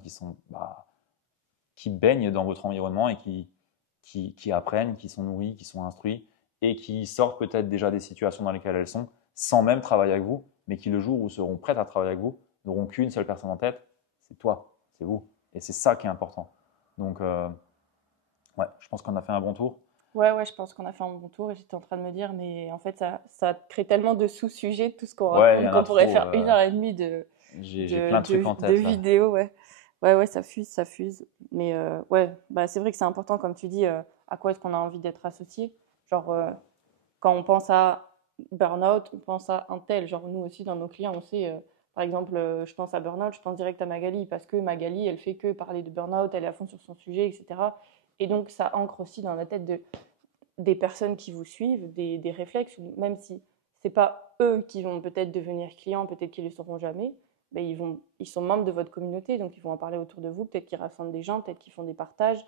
qui baignent dans votre environnement et qui apprennent, qui sont nourris, qui sont instruits et qui sortent peut-être déjà des situations dans lesquelles elles sont sans même travailler avec vous, mais qui le jour où seront prêtes à travailler avec vous n'auront qu'une seule personne en tête, c'est toi, c'est vous. Et c'est ça qui est important. Donc, ouais, je pense qu'on a fait un bon tour. Ouais, je pense qu'on a fait un bon tour et j'étais en train de me dire, mais en fait, ça crée tellement de sous-sujets, tout ce qu'on Ouais, il y raconte, en a qu'on pourrait trop. faire 1 heure et demie J'ai plein de trucs en de tête là. vidéos, ouais. Ouais, ça fuse, ça fuse. Mais ouais, bah, c'est vrai que c'est important, comme tu dis, à quoi est-ce qu'on a envie d'être associé. Genre, quand on pense à burn-out, on pense à un tel. Genre, nous aussi, dans nos clients, on sait, par exemple, je pense à burn-out, je pense direct à Magali, parce que Magali, elle fait que parler de burn-out, elle est à fond sur son sujet, etc. Et donc, ça ancre aussi dans la tête des personnes qui vous suivent, des réflexes, même si c'est pas eux qui vont peut-être devenir clients, peut-être qu'ils ne le seront jamais, mais ils sont membres de votre communauté, donc ils vont en parler autour de vous, peut-être qu'ils rassemblent des gens, peut-être qu'ils font des partages.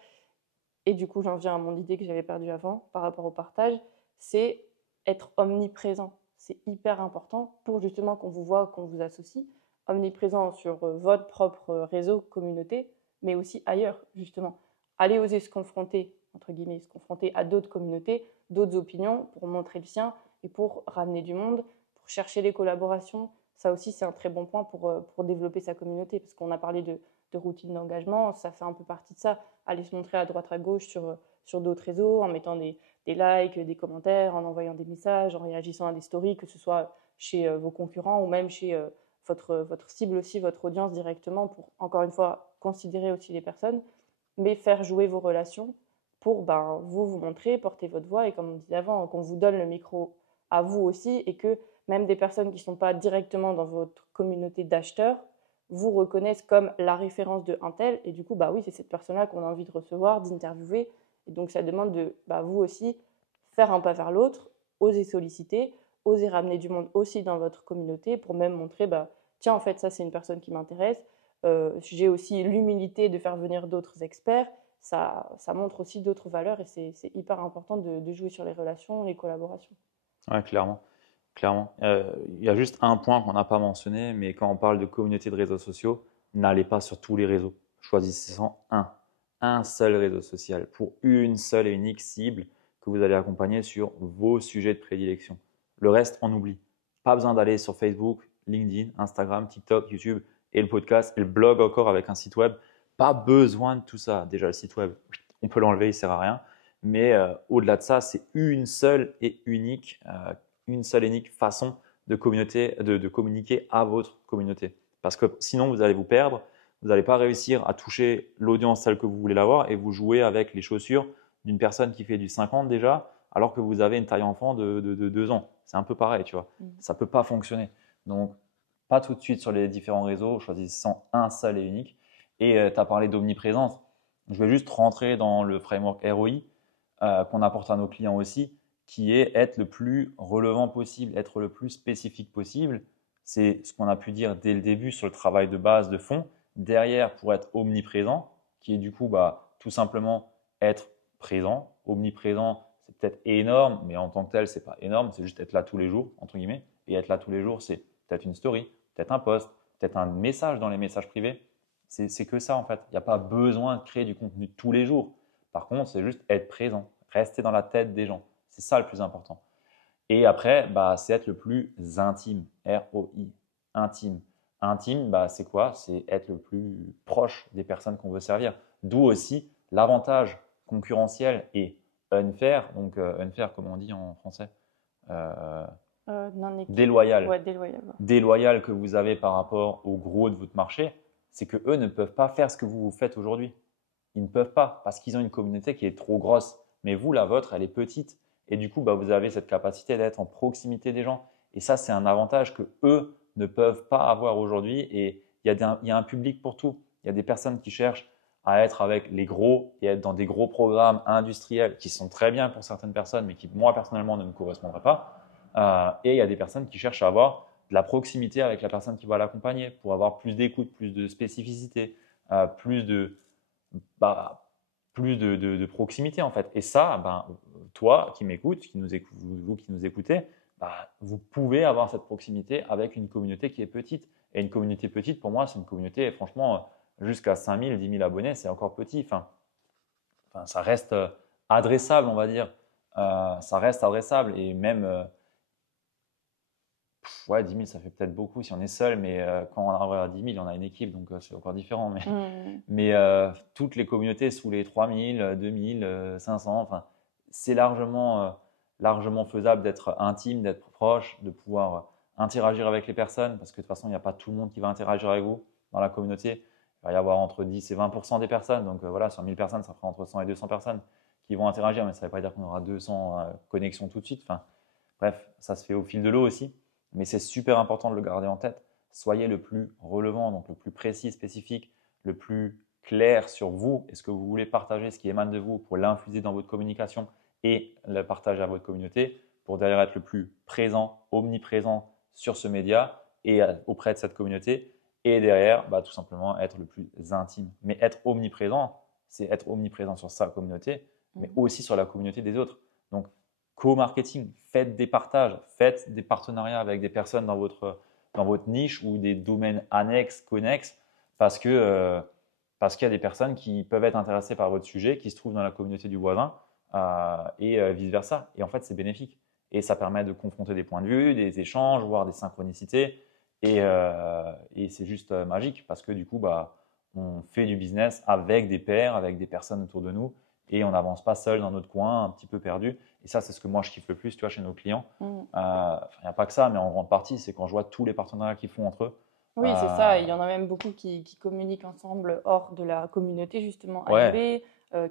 Et du coup, j'en viens à mon idée que j'avais perdue avant par rapport au partage, c'est être omniprésent. C'est hyper important pour justement qu'on vous voit, qu'on vous associe, omniprésent sur votre propre réseau, communauté, mais aussi ailleurs, justement. Allez oser se confronter, entre guillemets, se confronter à d'autres communautés, d'autres opinions pour montrer le sien et pour ramener du monde, pour chercher les collaborations. Ça aussi, c'est un très bon point pour développer sa communauté, parce qu'on a parlé de routine d'engagement, ça fait un peu partie de ça. Aller se montrer à droite, à gauche sur d'autres réseaux, en mettant des likes, des commentaires, en envoyant des messages, en réagissant à des stories, que ce soit chez vos concurrents ou même chez votre cible aussi, votre audience directement, pour encore une fois considérer aussi les personnes, mais faire jouer vos relations pour vous montrer, porter votre voix et comme on disait avant, qu'on vous donne le micro à vous aussi et que même des personnes qui ne sont pas directement dans votre communauté d'acheteurs vous reconnaissent comme la référence de un tel et du coup oui, c'est cette personne-là qu'on a envie de recevoir, d'interviewer et donc ça demande de vous aussi faire un pas vers l'autre, oser solliciter, oser ramener du monde aussi dans votre communauté pour même montrer tiens, en fait ça c'est une personne qui m'intéresse, j'ai aussi l'humilité de faire venir d'autres experts, ça montre aussi d'autres valeurs et c'est hyper important de jouer sur les relations, les collaborations. Ouais, clairement. Clairement. Il y a juste un point qu'on n'a pas mentionné, mais quand on parle de communauté de réseaux sociaux, n'allez pas sur tous les réseaux. Choisissez-en un seul réseau social pour une seule et unique cible que vous allez accompagner sur vos sujets de prédilection. Le reste, on oublie. Pas besoin d'aller sur Facebook, LinkedIn, Instagram, TikTok, YouTube et le podcast et le blog encore avec un site web. Pas besoin de tout ça. Déjà, le site web, on peut l'enlever, il ne sert à rien. Mais au-delà de ça, c'est une seule et unique façon de communiquer à votre communauté. Parce que sinon, vous allez vous perdre, vous n'allez pas réussir à toucher l'audience telle que vous voulez l'avoir et vous jouez avec les chaussures d'une personne qui fait du 50 déjà, alors que vous avez une taille enfant de 2 ans. C'est un peu pareil, tu vois. Ça ne peut pas fonctionner. Donc, pas tout de suite sur les différents réseaux, choisissant un seul et unique. Et tu as parlé d'omniprésence. Je vais juste rentrer dans le framework ROI qu'on apporte à nos clients aussi, qui est être le plus relevant possible, être le plus spécifique possible. C'est ce qu'on a pu dire dès le début sur le travail de base, de fond. Derrière, pour être omniprésent, qui est du coup tout simplement être présent. Omniprésent, c'est peut-être énorme, mais en tant que tel, c'est pas énorme. C'est juste être là tous les jours, entre guillemets. Et être là tous les jours, c'est peut-être une story, peut-être un post, peut-être un message dans les messages privés. C'est que ça en fait. Il n'y a pas besoin de créer du contenu tous les jours. Par contre, c'est juste être présent, rester dans la tête des gens. C'est ça le plus important. Et après, c'est être le plus intime. ROI, intime. Intime, c'est quoi? C'est être le plus proche des personnes qu'on veut servir. D'où aussi l'avantage concurrentiel et unfair. Donc, unfair, comment on dit en français? Non, Déloyal. Ouais, déloyal. Ouais. Déloyal que vous avez par rapport au gros de votre marché, c'est que eux ne peuvent pas faire ce que vous faites aujourd'hui. Ils ne peuvent pas parce qu'ils ont une communauté qui est trop grosse. Mais vous, la vôtre, elle est petite. Et du coup, vous avez cette capacité d'être en proximité des gens. Et ça, c'est un avantage que eux ne peuvent pas avoir aujourd'hui. Et il y a un public pour tout. Il y a des personnes qui cherchent à être avec les gros et être dans des gros programmes industriels qui sont très bien pour certaines personnes, mais qui, moi, personnellement, ne me correspondraient pas. Et il y a des personnes qui cherchent à avoir de la proximité avec la personne qui va l'accompagner pour avoir plus d'écoute, plus de spécificité, plus de proximité en fait. Et ça, toi qui m'écoutes, vous qui nous écoutez, vous pouvez avoir cette proximité avec une communauté qui est petite. Et une communauté petite, pour moi, c'est une communauté, franchement, jusqu'à 5 000, 10 000 abonnés, c'est encore petit. Enfin, ça reste adressable, on va dire. Ça reste adressable. Et même, 10 000, ça fait peut-être beaucoup si on est seul, mais quand on arrive à 10 000, on a une équipe, donc c'est encore différent. Mais toutes les communautés sous les 3 000, 2 000, 500, enfin, c'est largement faisable d'être intime, d'être proche, de pouvoir interagir avec les personnes, parce que de toute façon, il n'y a pas tout le monde qui va interagir avec vous dans la communauté. Il va y avoir entre 10 et 20% des personnes, donc voilà, sur 1000 personnes, ça fera entre 100 et 200 personnes qui vont interagir, mais ça ne veut pas dire qu'on aura 200 connexions tout de suite. Enfin, bref, ça se fait au fil de l'eau aussi. Mais c'est super important de le garder en tête. Soyez le plus relevant, donc le plus précis, spécifique, le plus clair sur vous et ce que vous voulez partager, ce qui émane de vous pour l'infuser dans votre communication et le partager à votre communauté pour derrière être le plus présent, omniprésent sur ce média et auprès de cette communauté et derrière, tout simplement être le plus intime. Mais être omniprésent, c'est être omniprésent sur sa communauté, mais aussi sur la communauté des autres. Donc, co-marketing, faites des partages, faites des partenariats avec des personnes dans votre niche ou des domaines annexes, connexes, parce qu'il y a des personnes qui peuvent être intéressées par votre sujet, qui se trouvent dans la communauté du voisin et vice-versa. Et en fait, c'est bénéfique. Et ça permet de confronter des points de vue, des échanges, voire des synchronicités. Et c'est juste magique parce que du coup, on fait du business avec des pairs, avec des personnes autour de nous et on n'avance pas seul dans notre coin, un petit peu perdu. Et ça, c'est ce que moi, je kiffe le plus, tu vois, chez nos clients. Il n'y a pas que ça, mais en grande partie, c'est quand je vois tous les partenariats qu'ils font entre eux. Oui, c'est ça. Il y en a même beaucoup qui communiquent ensemble hors de la communauté, justement, Ouais.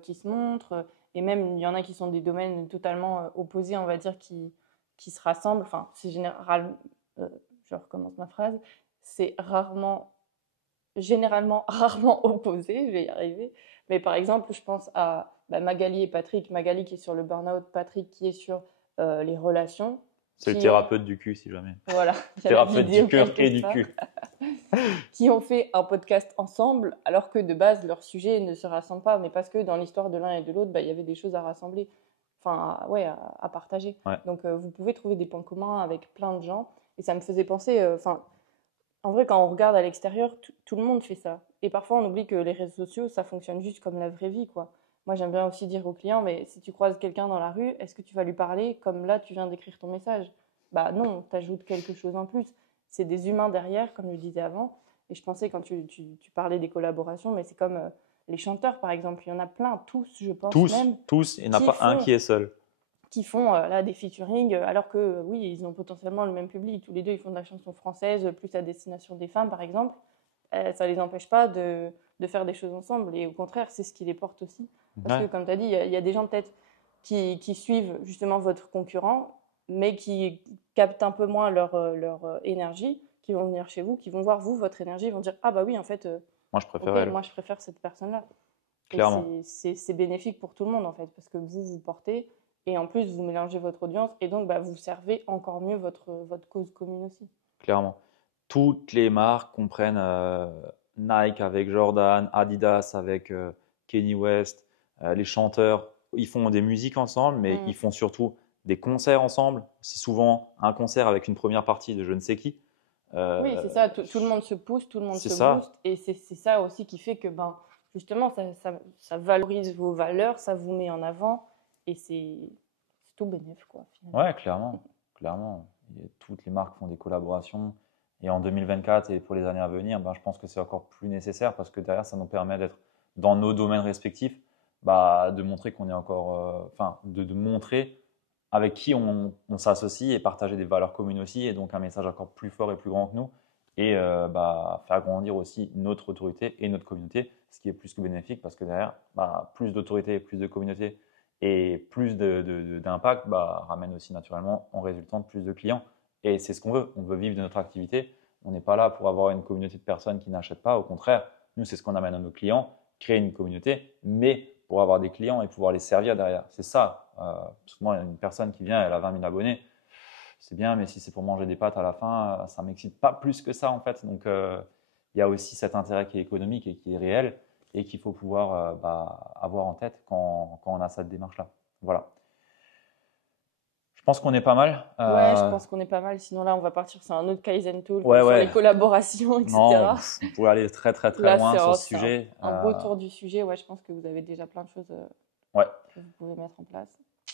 qui se montrent. Et même, il y en a qui sont des domaines totalement opposés, on va dire, qui se rassemblent. Enfin, c'est général. Je recommence ma phrase. C'est généralement rarement opposé, je vais y arriver. Mais par exemple, je pense à Magali et Patrick. Magali qui est sur le burn-out, Patrick qui est sur les relations. C'est le thérapeute du cul, si jamais. Voilà, thérapeute du cœur et du cul. Qui ont fait un podcast ensemble, alors que de base, leur sujet ne se rassemble pas, mais parce que dans l'histoire de l'un et de l'autre, il y avait des choses à rassembler, enfin, à partager. Ouais. Donc, vous pouvez trouver des points communs avec plein de gens. Et ça me faisait penser, en vrai, quand on regarde à l'extérieur, tout le monde fait ça. Et parfois, on oublie que les réseaux sociaux, ça fonctionne juste comme la vraie vie, quoi. Moi, j'aime bien aussi dire aux clients, mais si tu croises quelqu'un dans la rue, est-ce que tu vas lui parler comme là, tu viens d'écrire ton message? Non, tu ajoutes quelque chose en plus. C'est des humains derrière, comme je disais avant. Et je pensais, quand tu parlais des collaborations, mais c'est comme les chanteurs, par exemple. Il y en a plein, tous, je pense même. Tous, il n'y en a pas un qui est seul. Qui font là des featuring, alors que oui, ils ont potentiellement le même public. Tous les deux, ils font de la chanson française, plus à destination des femmes, par exemple. Ça ne les empêche pas de faire des choses ensemble. Et au contraire, c'est ce qui les porte aussi. Parce que, comme tu as dit, il y a des gens peut-être qui suivent justement votre concurrent, mais qui captent un peu moins leur énergie, qui vont venir chez vous, qui vont voir vous, votre énergie, ils vont dire « Ah bah oui, en fait, moi je préfère elle. Moi je préfère cette personne-là ». Clairement. C'est bénéfique pour tout le monde, en fait, parce que vous portez, et en plus, vous mélangez votre audience, et donc vous servez encore mieux votre cause commune aussi. Clairement. Toutes les marques comprennent Nike avec Jordan, Adidas avec Kanye West, les chanteurs, ils font des musiques ensemble, mais ils font surtout des concerts ensemble. C'est souvent un concert avec une première partie de je ne sais qui. Oui, c'est ça. Tout le monde se pousse, tout le monde c'est se ça. booste. Et c'est ça aussi qui fait que, justement, ça valorise vos valeurs, ça vous met en avant. Et c'est tout bénef, quoi, finalement. Ouais, clairement. Clairement. Toutes les marques font des collaborations. Et en 2024 et pour les années à venir, je pense que c'est encore plus nécessaire parce que derrière, ça nous permet d'être dans nos domaines respectifs, de montrer qu'on est encore, enfin, de montrer avec qui on s'associe et partager des valeurs communes aussi, et donc un message encore plus fort et plus grand que nous, et faire grandir aussi notre autorité et notre communauté, ce qui est plus que bénéfique parce que derrière, plus d'autorité, plus de communauté et plus d'impact ramène aussi naturellement en résultant plus de clients. Et c'est ce qu'on veut. On veut vivre de notre activité. On n'est pas là pour avoir une communauté de personnes qui n'achètent pas. Au contraire, nous, c'est ce qu'on amène à nos clients, créer une communauté, mais pour avoir des clients et pouvoir les servir derrière. C'est ça. Parce que moi, une personne qui vient, elle a 20 000 abonnés, c'est bien, mais si c'est pour manger des pâtes à la fin, ça ne m'excite pas plus que ça en fait. Donc, il y a aussi cet intérêt qui est économique et qui est réel et qu'il faut pouvoir avoir en tête quand on a cette démarche-là. Voilà. Je pense qu'on est pas mal. Ouais, je pense qu'on est pas mal. Sinon, là, on va partir sur un autre Kaizen Talk Ouais, sur ouais. les collaborations, etc. Non, on pourrait aller très très très Là, loin sur ce c'est sujet. un beau tour du sujet. Ouais, je pense que vous avez déjà plein de choses Ouais. que vous pouvez mettre en place.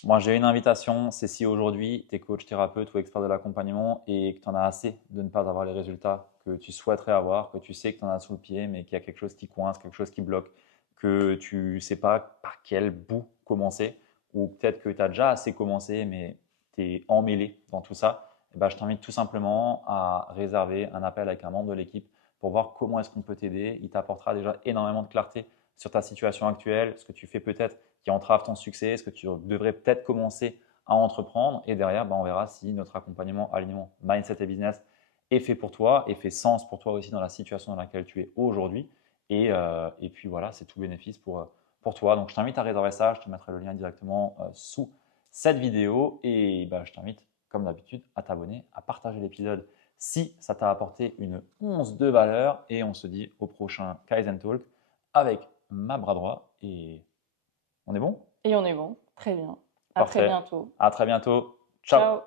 Moi, j'ai une invitation, c'est si aujourd'hui tu es coach, thérapeute ou expert de l'accompagnement et que tu en as assez de ne pas avoir les résultats que tu souhaiterais avoir, que tu sais que tu en as sous le pied, mais qu'il y a quelque chose qui coince, quelque chose qui bloque, que tu ne sais pas par quel bout commencer, ou peut-être que tu as déjà assez commencé, mais tu es emmêlé dans tout ça, je t'invite tout simplement à réserver un appel avec un membre de l'équipe pour voir comment est-ce qu'on peut t'aider. Il t'apportera déjà énormément de clarté sur ta situation actuelle, ce que tu fais peut-être qui entrave ton succès, ce que tu devrais peut-être commencer à entreprendre. Et derrière, on verra si notre accompagnement, alignement, mindset et business est fait pour toi et fait sens pour toi aussi dans la situation dans laquelle tu es aujourd'hui. Et puis voilà, c'est tout bénéfice pour toi. Donc, je t'invite à réserver ça. Je te mettrai le lien directement sous cette vidéo. Et je t'invite, comme d'habitude, à t'abonner, à partager l'épisode si ça t'a apporté une once de valeur. Et on se dit au prochain Kaizen Talk avec ma bras droit. Et on est bon? Et on est bon. Très bien. À Parfait. très bientôt. À très bientôt. Ciao. Ciao.